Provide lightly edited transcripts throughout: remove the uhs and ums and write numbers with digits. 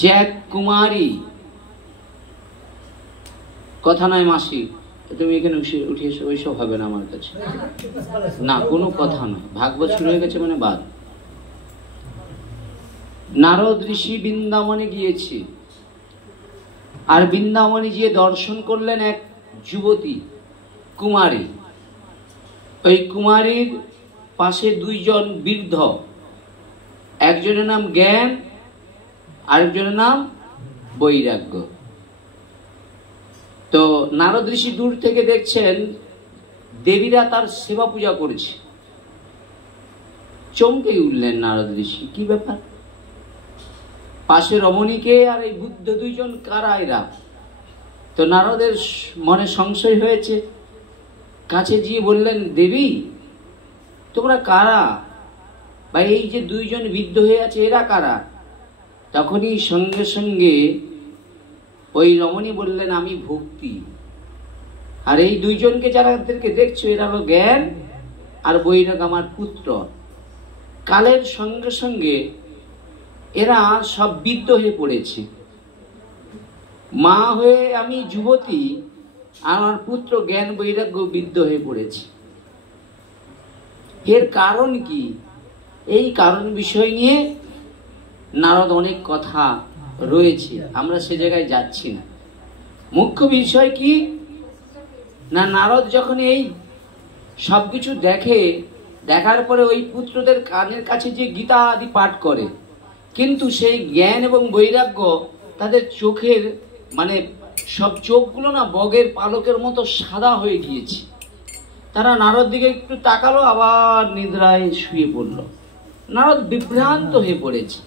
যে এক কুমারী, কথা নয় মাসি, তুমি এখানে উঠে এসে ওইসব হবে না আমার কাছে, না কোনো কথা নয়, ভাগবত শুরু হয়ে গেছে মানে বাদ। নারদ ঋষি বৃন্দাবনে গিয়েছে, আর বৃন্দাবনে গিয়ে দর্শন করলেন এক যুবতী কুমারী। ওই কুমারীর পাশে দুইজন বৃদ্ধ, একজনের নাম জ্ঞান, আরেকজনের নাম বৈরাগ্য। তো নারদ ঋষি দূর থেকে দেখছেন দেবীরা তার সেবা পূজা করছে। চমকে উঠলেন নারদ ঋষি, কি ব্যাপার? পাশে রমণীকে আর এই বুদ্ধ দুইজন কারা এরা? তো নারদের মনে সংশয় হয়েছে, কাছে গিয়ে বললেন, দেবী তোমরা কারা, বা এই যে দুইজন বৃদ্ধ হয়ে আছে এরা কারা? তখনই সঙ্গে সঙ্গে ওই রমণী বললেন, আমি ভক্তি, আর এই দুইজনকে যারাদেরকে দেখছো এরা হলো জ্ঞান আর বৈরাগ আমার পুত্র। কালের সঙ্গে সঙ্গে এরা সব বৃদ্ধ হয়ে পড়েছে, মা হয়ে আমি যুবতী, আমার পুত্র জ্ঞান বৈরাগ্য বৃদ্ধ হয়ে পড়েছে। এর কারণ কি? এই কারণ বিষয় নিয়ে নারদ অনেক কথা রয়েছে, আমরা সে জায়গায় যাচ্ছি না। মুখ্য বিষয় কি না, নারদ যখন এই সবকিছু দেখে, দেখার পরে ওই পুত্রদের কানের কাছে যে গীতা আদি পাঠ করে, কিন্তু সেই জ্ঞান এবং বৈরাগ্য তাদের চোখের মানে সব চোখগুলো না বগের পালকের মতো সাদা হয়ে গিয়েছে। তারা নারদ দিকে একটু তাকালো, আবার নিদ্রায় শুয়ে পড়ল। নারদ বিভ্রান্ত হয়ে পড়েছে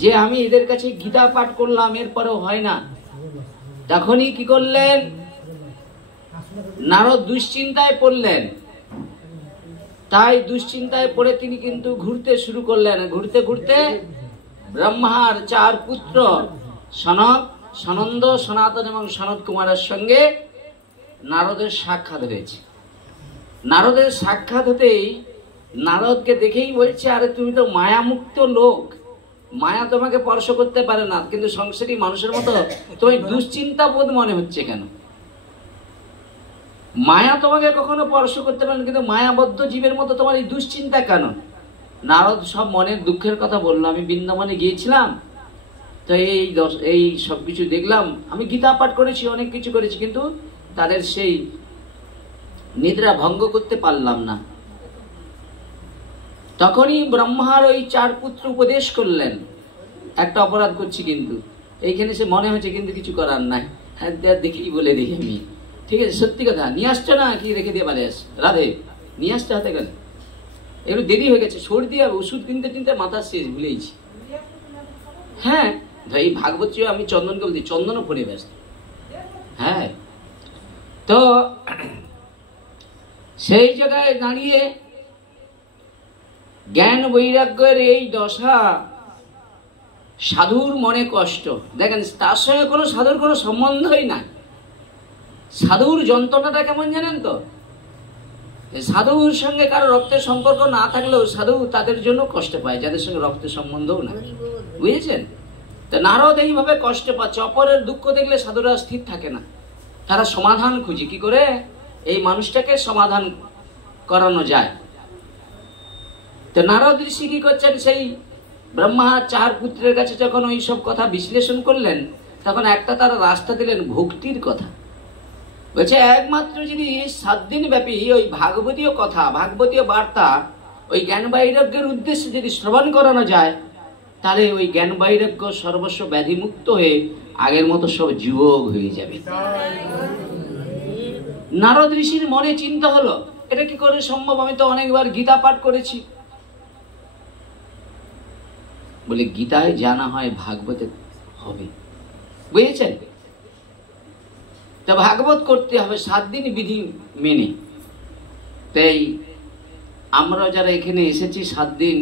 যে আমি এদের কাছে গীতা পাঠ করলাম, এরপরেও হয় না। তখনই কি করলেন, নারদ দুশ্চিন্তায় পড়লেন। তাই দুশ্চিন্তায় পড়ে তিনি কিন্তু ঘুরতে শুরু করলেন। ঘুরতে ঘুরতে ব্রহ্মার চার পুত্র সনক, সনন্দ, সনাতন এবং সনত কুমারের সঙ্গে নারদের সাক্ষাৎ হয়েছে। নারদের সাক্ষাৎ হতেই নারদকে দেখেই বলছে, আরে তুমি তো মায়ামুক্ত লোক, মায়া তোমাকে স্পর্শ করতে পারে না, কিন্তু সংসারী মানুষের মতো তোমার দুশ্চিন্তা বোধ মনে হচ্ছে কেন? মায়া তোমাকে কখনো স্পর্শ করতে পারে না, কিন্তু মায়াবদ্ধ জীবের মতো তোমার এই দুশ্চিন্তা কেন? নারদ সব মনের দুঃখের কথা বললো। আমি বৃন্দাবনে গিয়েছিলাম, তো এই সব কিছু দেখলাম, আমি গীতা পাঠ করেছি, অনেক কিছু করেছি, কিন্তু তাদের সেই নিদ্রা ভঙ্গ করতে পারলাম না। তখনই ব্রহ্মার ওই চার পুত্র উপদেশ করলেন, একটা অপরাধ করছি কিন্তু এইখানে সে মনে হচ্ছে, কিন্তু কিছু করার নাই, হ্যাঁ দেখি বলে দেখি আমি, ঠিক আছে সত্যি কথা নিয়ে আসছো না, কি রেখে দিয়ে বাড়ি আস, রাধে নিয়ে আসতে হাতে গেলে একটু দেরি হয়ে গেছে, সর্দি আর ওষুধ কিনতে কিনতে মাথা শেষ, ভুলেইছি। হ্যাঁ এই ভাগবত আমি চন্দনকে বলছি, চন্দনও পড়ে ব্যস্ত। হ্যাঁ, তো সেই জায়গায় দাঁড়িয়ে জ্ঞান বৈরাগ্যের এই দশা, সাধুর মনে কষ্ট। দেখেন তার সঙ্গে কোনো সাধুর কোনো সম্বন্ধই নাই। সাধুর যন্ত্রণাটা কেমন জানেন তো? সাধুর সঙ্গে কারো রক্তের সম্পর্ক না থাকলেও সাধু তাদের জন্য কষ্ট পায়, যাদের সঙ্গে রক্তের সম্বন্ধও না, বুঝেছেন? তো নারদ এইভাবে কষ্ট পাচ্ছে। অপরের দুঃখ দেখলে সাধুরা স্থির থাকে না, তারা সমাধান খুঁজে, কি করে এই মানুষটাকে সমাধান করানো যায়। তো নারদ ঋষি কি করছেন, সেই ব্রহ্মা চার পুত্রের কাছে যখন ওই সব কথা বিশ্লেষণ করলেন, তখন একটা তারা রাস্তা দিলেন ভক্তির কথা। বলছে একমাত্র যদি 7 দিন ব্যাপী ওই ভাগবতীয় কথা, ভাগবতীয় বার্তা ওই জ্ঞান বৈরাগ্যের উদ্দেশ্যে যদি শ্রবণ করানো যায়, তাহলে ওই জ্ঞান বৈরাগ্য সর্বস্ব ব্যাধিমুক্ত হয়ে আগের মতো সব যুবক হয়ে যাবে। নারদ ঋষির মনে চিন্তা হলো, এটা কি করে সম্ভব? আমি তো অনেকবার গীতা পাঠ করেছি। বলে গীতায় জানা হয়, ভাগবতে হবে, বুঝেছেন? তা ভাগবত করতে হবে 7 দিন বিধি মেনে। তাই আমরা যারা এখানে এসেছি 7 দিন,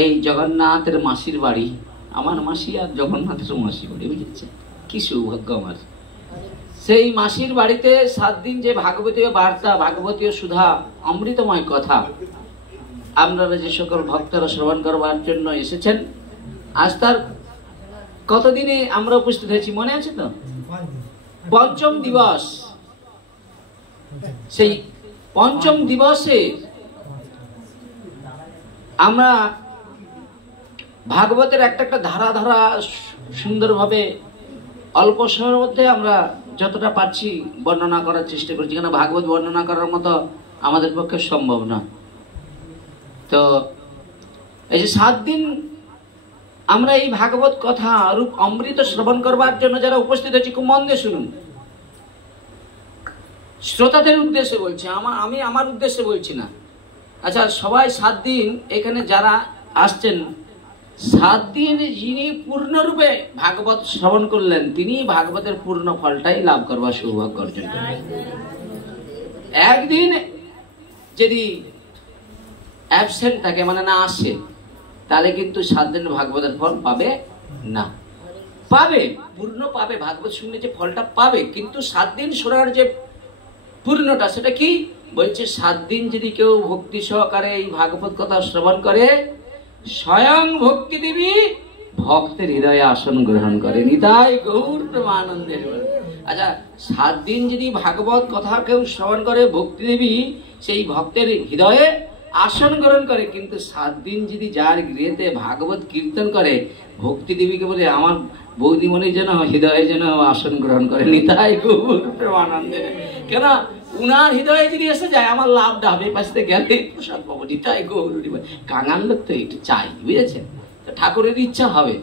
এই জগন্নাথের মাসির বাড়ি, আমার মাসি আর জগন্নাথের মাসির বাড়ি, বুঝেছেন? কি সৌভাগ্য আমার। সেই মাসির বাড়িতে 7 দিন যে ভাগবতীয় বার্তা, ভাগবতীয় সুধা, অমৃতময় কথা আপনারা যে সকল ভক্তরা শ্রবণ করবার জন্য এসেছেন, আজ তার কতদিনে আমরা উপস্থিত হয়েছি মনে আছে তো? পঞ্চম দিবস। সেই পঞ্চম দিবসে আমরা ভাগবতের একটা একটা ধারা ধারা সুন্দরভাবে অল্প সময়ের মধ্যে আমরা যতটা পারছি বর্ণনা করার চেষ্টা করছি, কেন ভাগবত বর্ণনা করার মতো আমাদের পক্ষে সম্ভব না। তো এই যে 7 দিন আমরা এই ভাগবত কথা রূপ অমৃত শ্রবণ করবার জন্য যারা উপস্থিত হয়েছি, খুব মন দিয়ে শুনুন। শ্রোতাদের উদ্দেশ্যে বলছি, আমি আমার উদ্দেশ্যে বলছি না। আচ্ছা, সবাই 7 দিন এখানে যারা আসছেন, 7 দিন যিনি পূর্ণরূপে ভাগবত শ্রবণ করলেন, তিনি ভাগবতের পূর্ণ ফলটাই লাভ করবার সৌভাগ্য অর্জন করলেন। একদিন যদি অ্যাবসেন্ট থাকে, মানে না আসে, তাহলে কিন্তু 7 দিন ভাগবতের ফল পাবে না। পাবে, পূর্ণ পাবে, ভাগবত শুনলে যে ফলটা পাবে, কিন্তু 7 দিন শোনার যে পূর্ণটা, সেটা কি বলছে? 7 দিন যদি কেউ ভক্তি সহকারে এই ভাগবত কথা শ্রবণ করে, স্বয়ং ভক্তি দেবী ভক্তের হৃদয়ে আসন গ্রহণ করে। নিতাই গৌর প্রেমানন্দের। আচ্ছা, 7 দিন যদি ভাগবত কথা কেউ শ্রবণ করে, ভক্তি দেবী সেই ভক্তের হৃদয়ে আসন গ্রহণ করে। কিন্তু 7 দিন যদি যার গৃহেতে ভাগবত কীর্তন করে, ভক্তি দেবীকে বলে আমার বৌদিমণি যেন হৃদয়ে যেন আসন গ্রহণ করে। নিতাই গৌর প্রেমানন্দের। কেন? উনার হৃদয়ে যদি এসে যায়, আমার লাভটা হবে, পাশে গেলে প্রসাদ পাবো। নিতাই গৌর। কাঙাল লোক তো একটু চাই, বুঝেছেন? তো ঠাকুরের ইচ্ছা হবে।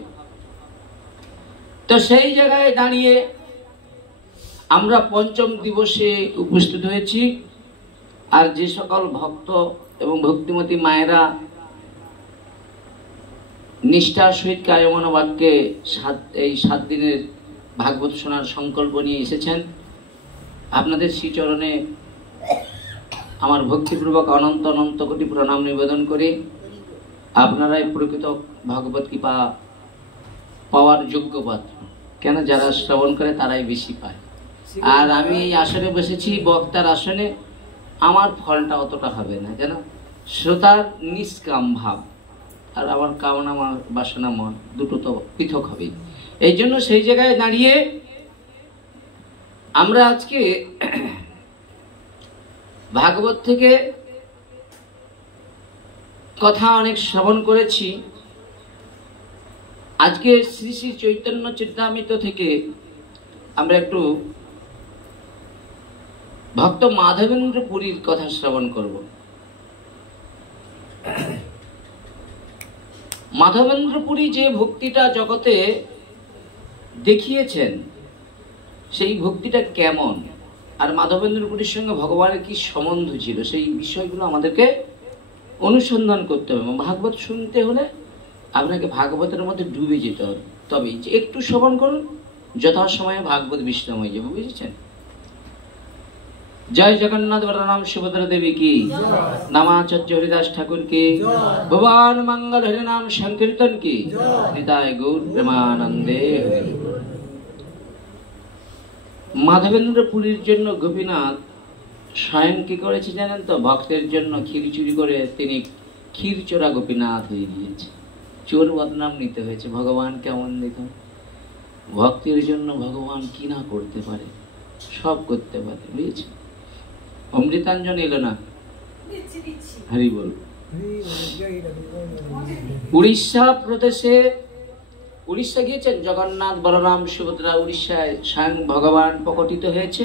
তো সেই জায়গায় দাঁড়িয়ে আমরা পঞ্চম দিবসে উপস্থিত হয়েছি। আর যে সকল ভক্ত এবং ভক্তিমতী মায়েরা নিষ্ঠার সহিত কায় মনোবাক্যে এই 7 দিনের ভাগবত শোনার সংকল্প নিয়ে এসেছেন, আপনাদের শ্রীচরণে আমার ভক্তিপূর্বক অনন্ত অনন্ত কোটি প্রণাম নিবেদন করে, আপনারাই প্রকৃত ভাগবত কৃপা পাওয়ার যোগ্য পাত্র। কেন? যারা শ্রবণ করে তারাই বেশি পায়। আর আমি এই আসনে বসেছি, বক্তার আসনে, আমার ফলটা অতটা হবে না। কেন? শ্রোতার নিষ্কাম ভাব আর আমার কামনা বাসনা মন দুটো তো পৃথক হবে। এই জন্য সেই জায়গায় দাঁড়িয়ে আমরা আজকে ভাগবত থেকে কথা অনেক শ্রবণ করেছি। আজকে শ্রী শ্রী চৈতন্য চরিতামৃত থেকে আমরা একটু ভক্ত মাধবেন্দ্র পুরীর কথা শ্রবণ করব। মাধবেন্দ্র পুরী যে ভক্তিটা জগতে দেখিয়েছেন, সেই ভক্তিটা কেমন, আর মাধবেন্দ্র পুরীর সঙ্গে ভগবানের কি সম্বন্ধ ছিল, সেই বিষয়গুলো আমাদেরকে অনুসন্ধান করতে হবে। ভাগবত শুনতে হলে আপনাকে ভাগবতের মধ্যে ডুবে যেতে হবে, তবে যে একটু শ্রবণ করুন, যথাসময়ে ভাগবত বিশ্রাম হয়ে যাবে, বুঝেছেন? জয় জগন্নাথ বলরাম সুভদ্রা দেবী কি, নামাচার্য হরিদাস ঠাকুর কি, ভগবান মঙ্গল হরি নাম সংকীর্তন কি, নিতাই গৌর প্রেমানন্দে। মাধবেন্দ্র পুরীর জন্য গোপীনাথ স্বয়ং কি করেছে জানেন তো? ভক্তের জন্য ক্ষীর চুরি করে তিনি ক্ষীর চোরা গোপীনাথ হয়ে গিয়েছে। চোর বদনাম নিতে হয়েছে। ভগবান কেমন দিত? ভক্তের জন্য ভগবান কি না করতে পারে, সব করতে পারে, বুঝেছে? অমৃতাঞ্জন এলো না, হরি বল। উড়িষ্যা প্রদেশে, উড়িষ্যা গিয়েছেন জগন্নাথ বলরাম সুভদ্রা, উড়িষ্যায় স্বয়ং ভগবান প্রকটিত হয়েছে।